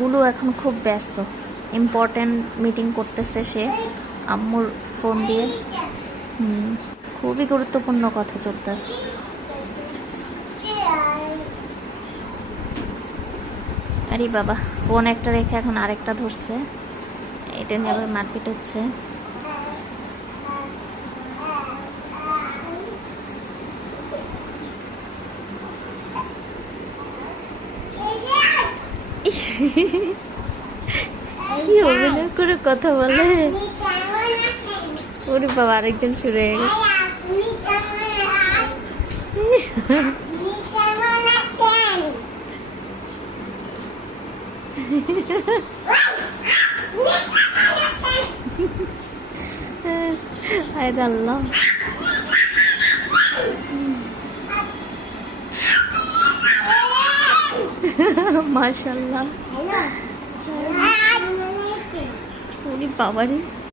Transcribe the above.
গুলো এখন খুব ব্যস্ত, ইম্পর্টেন্ট মিটিং করতেছে সে আম্মুর ফোন দিয়ে। খুবই গুরুত্বপূর্ণ কথা চলতেছে। আরে বাবা, ফোন একটা রেখে এখন আরেকটা ধরছে, এটা নিয়ে আবার মারপিট হচ্ছে। কি অভিনয় করে কথা বলে! ওরে বাবা, আরেকজন শুরু হয়ে গেছে। হায় আল্লাহ, মাশাআল্লাহ। ওরে বাবারে।